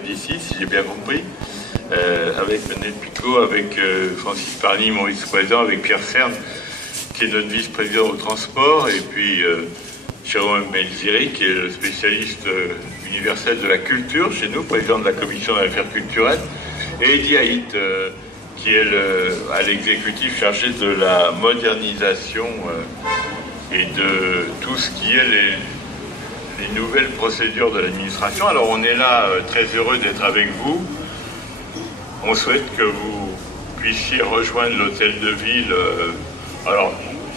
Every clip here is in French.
d'ici, si j'ai bien compris, avec Annette Picot, avec Francis Parny, mon vice-président, avec Pierre Cerne, qui est notre vice-président au transport, et puis Jérôme Melziri, qui est le spécialiste universel de la culture chez nous, président de la commission des affaires culturelles, et Eddie Haït, qui est à l'exécutif chargé de la modernisation et de tout ce qui est les nouvelles procédures de l'administration. Alors on est là très heureux d'être avec vous. On souhaite que vous puissiez rejoindre l'hôtel de ville. Alors,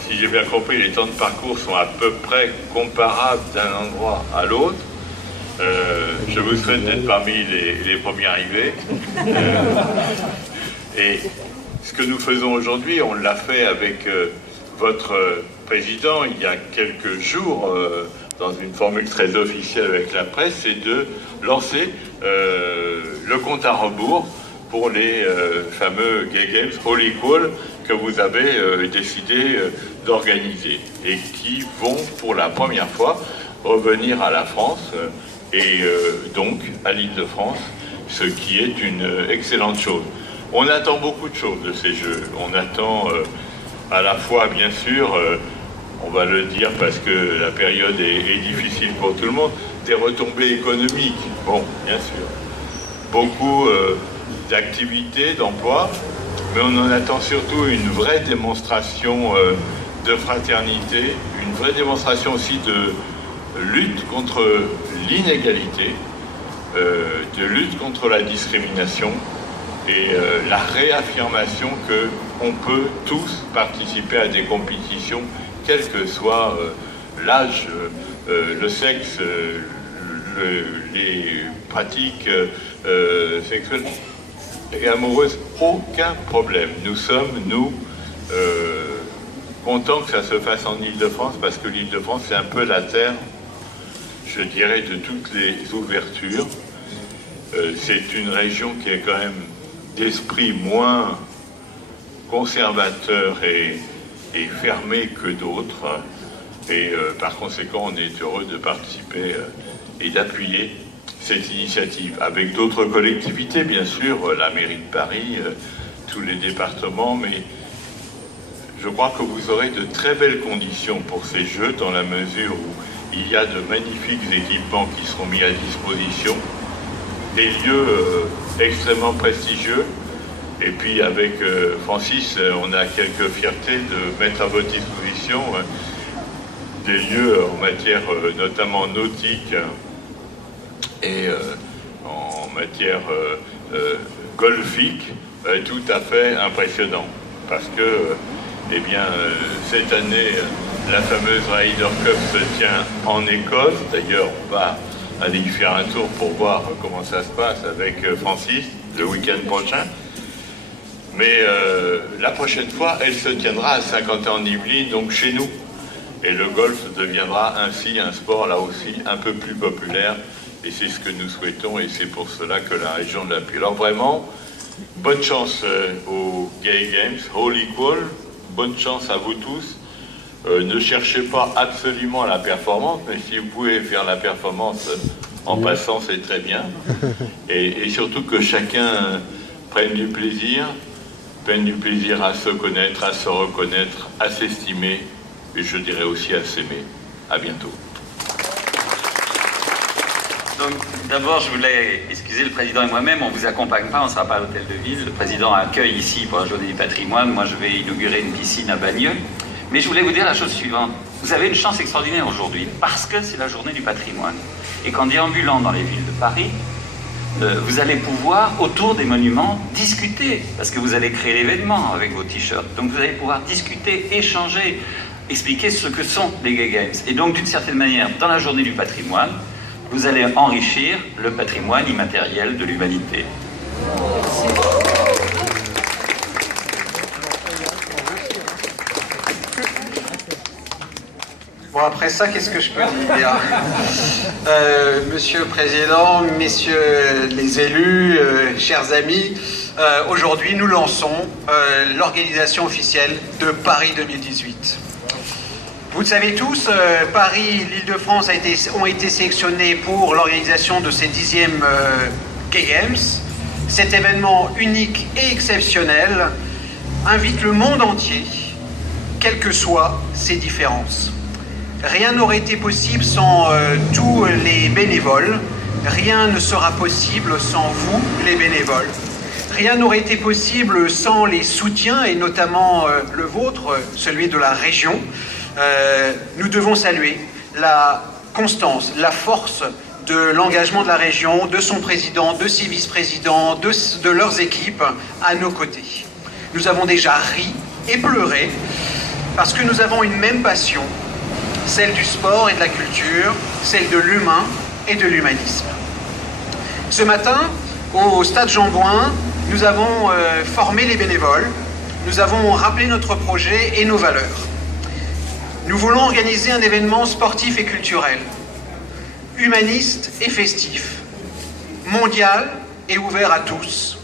si j'ai bien compris, les temps de parcours sont à peu près comparables d'un endroit à l'autre. Je vous souhaite d'être parmi les premiers arrivés. Et ce que nous faisons aujourd'hui, on l'a fait avec votre président il y a quelques jours, dans une formule très officielle avec la presse, c'est de lancer le compte à rebours pour les fameux Gay Games All Equal que vous avez décidé d'organiser et qui vont pour la première fois revenir à la France et donc à l'Île-de-France, ce qui est une excellente chose. On attend beaucoup de choses de ces Jeux. On attend à la fois, bien sûr, on va le dire parce que la période est difficile pour tout le monde, des retombées économiques. Bon, bien sûr. Beaucoup d'activités, d'emplois, mais on en attend surtout une vraie démonstration de fraternité, une vraie démonstration aussi de lutte contre l'inégalité, de lutte contre la discrimination et la réaffirmation qu'on peut tous participer à des compétitions, quel que soit l'âge, le sexe, les pratiques sexuelles et amoureuses, aucun problème. Nous sommes, nous, contents que ça se fasse en Île-de-France, parce que l'Île-de-France, c'est un peu la terre, je dirais, de toutes les ouvertures. C'est une région qui est quand même d'esprit moins conservateur et fermé que d'autres. Et par conséquent, on est heureux de participer et d'appuyer cette initiative. Avec d'autres collectivités, bien sûr, la mairie de Paris, tous les départements, mais je crois que vous aurez de très belles conditions pour ces Jeux, dans la mesure où il y a de magnifiques équipements qui seront mis à disposition, des lieux extrêmement prestigieux. Et puis avec Francis, on a quelques fiertés de mettre à votre disposition des lieux en matière notamment nautique et en matière golfique tout à fait impressionnant. Parce que, eh bien, cette année, la fameuse Ryder Cup se tient en Écosse. D'ailleurs, on va aller y faire un tour pour voir comment ça se passe avec Francis le week-end prochain. Mais la prochaine fois, elle se tiendra à Saint-Quentin-en-Yvelines, donc chez nous. Et le golf deviendra ainsi un sport, là aussi, un peu plus populaire. Et c'est ce que nous souhaitons, et c'est pour cela que la région l'appuie. Alors vraiment, bonne chance aux Gay Games, All Equal. Bonne chance à vous tous. Ne cherchez pas absolument la performance, mais si vous pouvez faire la performance en passant, c'est très bien. Et surtout que chacun prenne du plaisir à se connaître, à se reconnaître, à s'estimer, et je dirais aussi à s'aimer. À bientôt. Donc, d'abord, je voulais excuser le président et moi-même, on ne vous accompagne pas, on ne sera pas à l'hôtel de ville. Le président accueille ici pour la journée du patrimoine. Moi, je vais inaugurer une piscine à Bagneux. Mais je voulais vous dire la chose suivante. Vous avez une chance extraordinaire aujourd'hui, parce que c'est la journée du patrimoine. Et qu'en déambulant dans les villes de Paris, vous allez pouvoir, autour des monuments, discuter, parce que vous allez créer l'événement avec vos t-shirts. Donc vous allez pouvoir discuter, échanger, expliquer ce que sont les Gay Games. Et donc, d'une certaine manière, dans la journée du patrimoine, vous allez enrichir le patrimoine immatériel de l'humanité. Bon, après ça, qu'est-ce que je peux dire? Monsieur le Président, messieurs les élus, chers amis, aujourd'hui nous lançons l'organisation officielle de Paris 2018. Vous le savez tous, Paris, l'Île-de-France ont été sélectionnés pour l'organisation de ces 10e Gay Games, cet événement unique et exceptionnel invite le monde entier, quelles que soient ses différences. Rien n'aurait été possible sans tous les bénévoles, rien ne sera possible sans vous, les bénévoles. Rien n'aurait été possible sans les soutiens, et notamment le vôtre, celui de la région. Nous devons saluer la constance, la force de l'engagement de la région, de son président, de ses vice-présidents, de leurs équipes à nos côtés. Nous avons déjà ri et pleuré parce que nous avons une même passion, celle du sport et de la culture, celle de l'humain et de l'humanisme. Ce matin, au Stade Jean-Bouin, nous avons formé les bénévoles, nous avons rappelé notre projet et nos valeurs. Nous voulons organiser un événement sportif et culturel, humaniste et festif, mondial et ouvert à tous,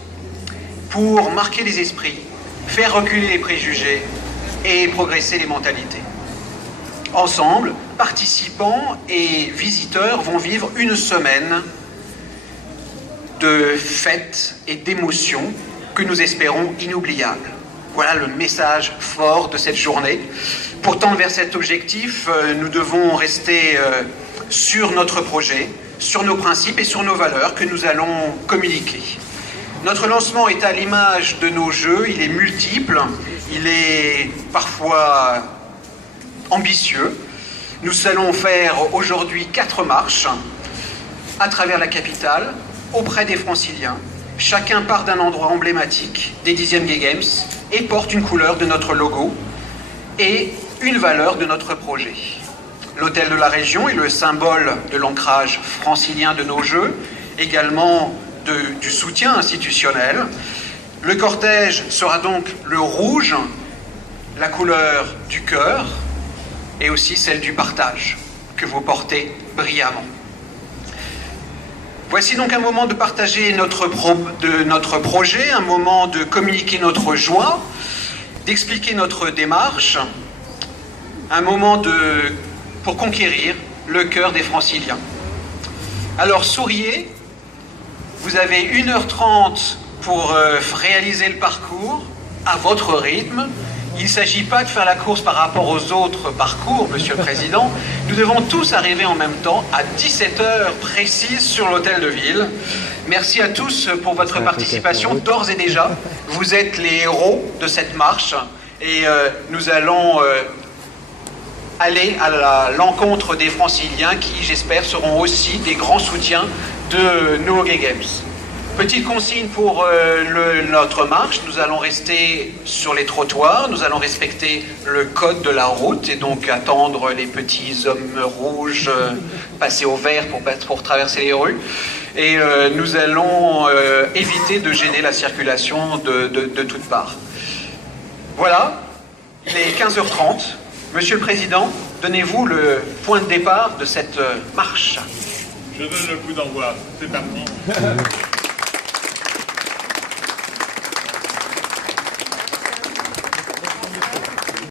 pour marquer les esprits, faire reculer les préjugés et progresser les mentalités. Ensemble, participants et visiteurs vont vivre une semaine de fêtes et d'émotions que nous espérons inoubliables. Voilà le message fort de cette journée. Pour tendre vers cet objectif, nous devons rester sur notre projet, sur nos principes et sur nos valeurs que nous allons communiquer. Notre lancement est à l'image de nos jeux, il est multiple, il est parfois ambitieux. Nous allons faire aujourd'hui 4 marches à travers la capitale, auprès des Franciliens. Chacun part d'un endroit emblématique des 10e Gay Games et porte une couleur de notre logo et une valeur de notre projet. L'hôtel de la région est le symbole de l'ancrage francilien de nos jeux, également du soutien institutionnel. Le cortège sera donc le rouge, la couleur du cœur et aussi celle du partage que vous portez brillamment. Voici donc un moment de partager notre projet, un moment de communiquer notre joie, d'expliquer notre démarche, un moment pour conquérir le cœur des Franciliens. Alors souriez, vous avez 1h30 pour réaliser le parcours à votre rythme. Il ne s'agit pas de faire la course par rapport aux autres parcours, Monsieur le Président. Nous devons tous arriver en même temps à 17h précises sur l'hôtel de ville. Merci à tous pour votre participation. D'ores et déjà, vous êtes les héros de cette marche et nous allons aller à l'encontre des Franciliens qui, j'espère, seront aussi des grands soutiens de nos Gay Games. Petite consigne pour notre marche, nous allons rester sur les trottoirs, nous allons respecter le code de la route et donc attendre les petits hommes rouges passer au vert pour traverser les rues. Et nous allons éviter de gêner la circulation de toutes parts. Voilà, il est 15h30. Monsieur le Président, donnez-vous le point de départ de cette marche. Je donne le coup d'envoi, c'est parti.